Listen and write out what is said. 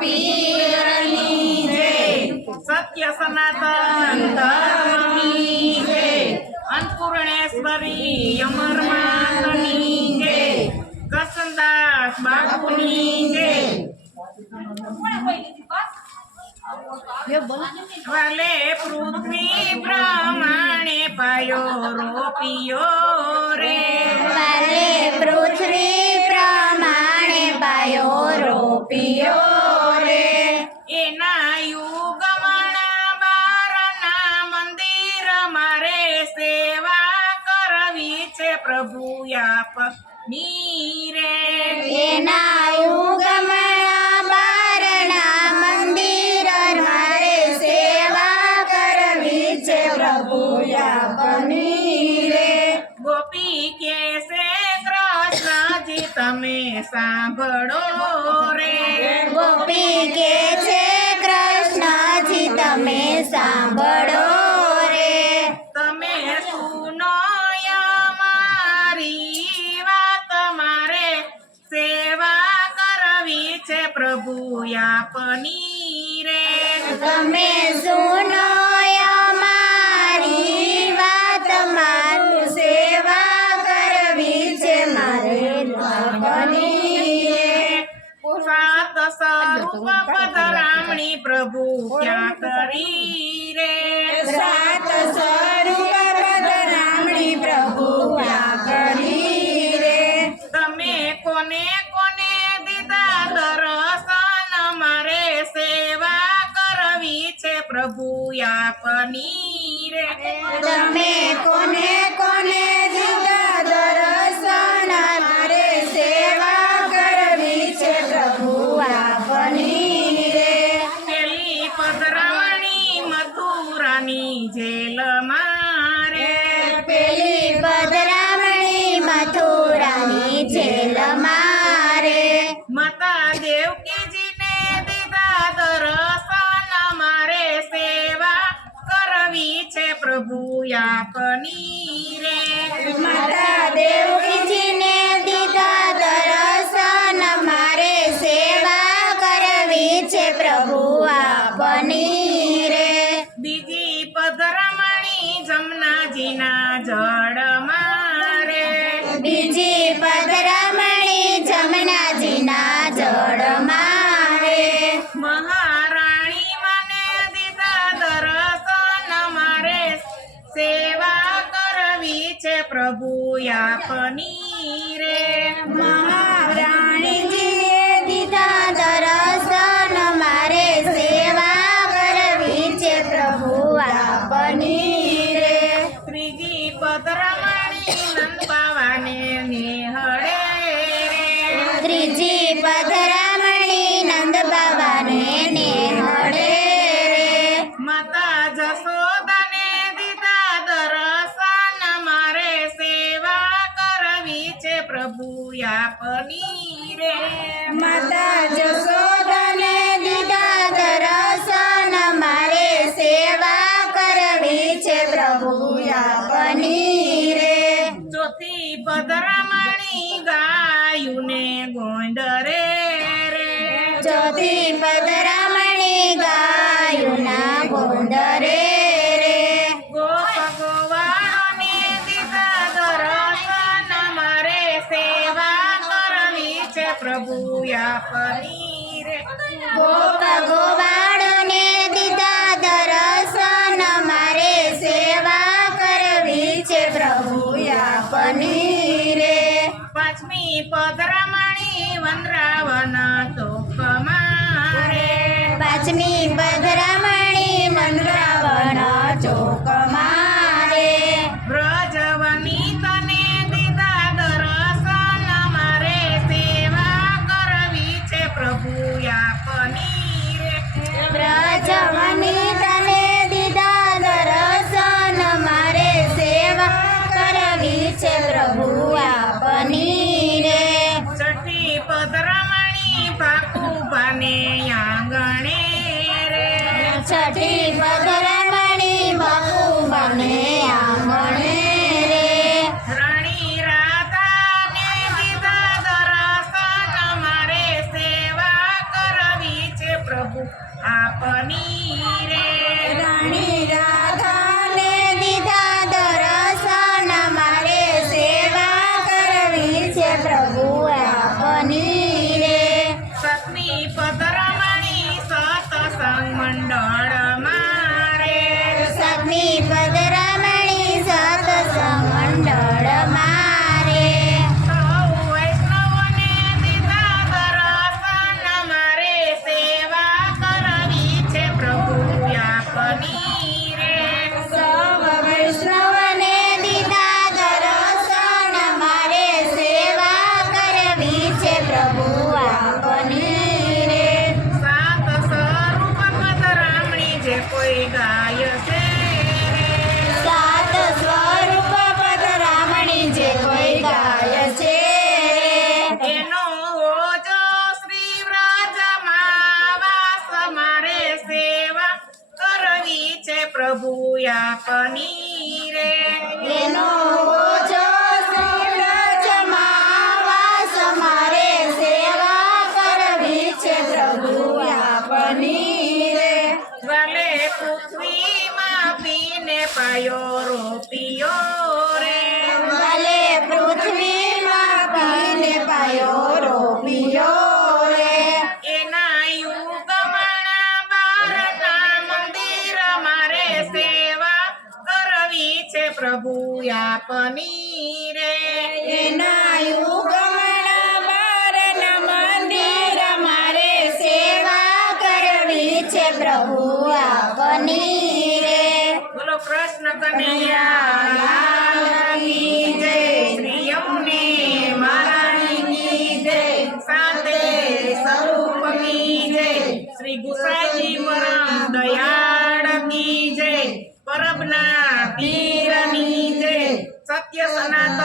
પીરની જય, સત્ય સનાતન ધર્મની જય, અન્નપૂર્ણેશ્વરી અમર માતની જય, કરશનદાસ બાપુની જય। વાલે પૃથ્વી પ્રમાણે પાયો રોપિયો રે, વાલે પૃથ્વી પ્રમાણે પાયો રોપિયો રે, એના યુગમણા બારના મંદિર મારે સેવા કરવી છે પ્રભુ આપની રે, એના યુગમણા બારના મંદિર મારે સેવા કરવી છે પ્રભુ આપની રે, ગોપી કે છે કૃષ્ણજી તમે સાંભળો રે, ગોપી કે છે કૃષ્ણજી તમે સાંભળો રે, તમે સુનો અમારી વાત મારે સેવા કરવી છે પ્રભુ આપની રે, તમે સુનો અમારી વાત મારી સેવા કરવી છે મારે આપની રે, સાત સ્વરૂપ પધરામણી પ્રભુ ક્યાં કરી રે, સાત સ્વરૂપ પધરામણી પ્રભુ ક્યાં કરી રે, તમે કોને કોને દીધા દર્શન મારે સેવા કરવી છે પ્રભુ આપની રે, તમે કોને કોને દીધા દર્શન મારે સેવા કરવી છે પ્રભુ આપની રે, પેલી પધરામણી મથુરાની જેલ મારે, પેલી પધરામણી મથુરાની જેલ મારે, માતા દેવકીજીને દીધા દર્શન મારે સેવા કરવી છે પ્રભુ આપની રે, માતા દેવકીજીને દીધા દર્શન મારે સેવા કરવી છે પ્રભુ આપની રે, બીજી પધરામણી જમનાજીના જળ મારે, બીજી પધરામણી જમનાજીના જળ મારે, મહારાણી મને દીધા દર્શન મારે સેવા કરવી છે પ્રભુ આપની રે, મહારાણીજીએ દીધા દર્શન મારે સેવા કરવી છે પ્રભુ આપની રે, ત્રીજી પધરામણી નંદબાવાને નિહળે રે, ત્રીજી પધરામણી નંદ બાબાને નેહળે રે, માતા જશોદાને દીધા દર્શન મારે સેવા કરવી છે પ્રભુ આપની રે, માતા જશોદાને દીધા દર્શન મારે સેવા કરવી છે પ્રભુ આપની રે, ચોથી પધરામણી ગાયુને ગોંડરે રે, ચોથી પધરામણી ગાયુના ગોંદરે રે, ગોપ ગોવાળોને દીધા દર્શન મારે સેવા કરવી છે પ્રભુ આપની રે, ગોપ ગોવાળોને દીધા દર્શન મારે સેવા કરવી છે પ્રભુ આપની રે, પાંચમી પધરામણી વનરાવન ટોક મારે, પાંચમી પધરામણી મનરાવણ ચોક મારે, વ્રજવની તને દીધા દર્શન મારે સેવા કરવી છે પ્રભુ આપની રે, વ્રજવની તને દીધા દર્શન મારે સેવા કરવી છે પ્રભુ આપની રે, છઠ્ઠી પધરામણી ભાકુબાને આંગણે રે, છઠ્ઠી પધરામણી બાપુબાને આંગણે રે, રાણી રાધાને દીધા દર્શન મારે સેવા કરવી છે આપની રે રાણી રાધાને દીધા દર્શન મારે સેવા કરવી છે પ્રભુ આપની રે સતની પદરમણી સતસંગ મંડળ મારે સતની પદરમણી સત્સંગ મંડળ મારે સૌ વૈષ્ણવને દીધા દર્શન મારે સેવા કરવી છે પ્રભુ આપની રે સૌ વૈષ્ણવને દીધા દર્શન મારે સેવા કરવી છે પ્રભુ આપની રે સાત સ્વરૂપ પદરામણી જે કોઈ ગાય છે રે સાત સ્વરૂપ પદરામણી જે કોઈ ગાય છે રે એનો ઓજો શ્રી વ્રજમાં વાસ મારે સેવા કરવી છે પ્રભુ આપની રે એનો ઓજો શ્રીવ્રજમાં વાસ મારે સેવા કરવી છે પ્રભુ આપની રે ભલે પૃથ્વીમાં પીને પાયો રોપિયો રે ભલે પૃથ્વીમાં પીને પાયો રોપિયો રે એના યુગમણા બારના મંદિર મારે સેવા કરવી છે પ્રભુ આપની રે એના યુગમણા બારના મંદિર મારે સેવા કરવી છે પ્રભુ આપની રે બોલો કૃષ્ણ કનૈયા લાલ કી જય શ્રી યમુને મહારાણીની જય સાતે સ્વરૂપ કી જય શ્રી ગુસાઈજી પરમ દયાળ કી જય પરબના પીરની જય સત્ય સનાતન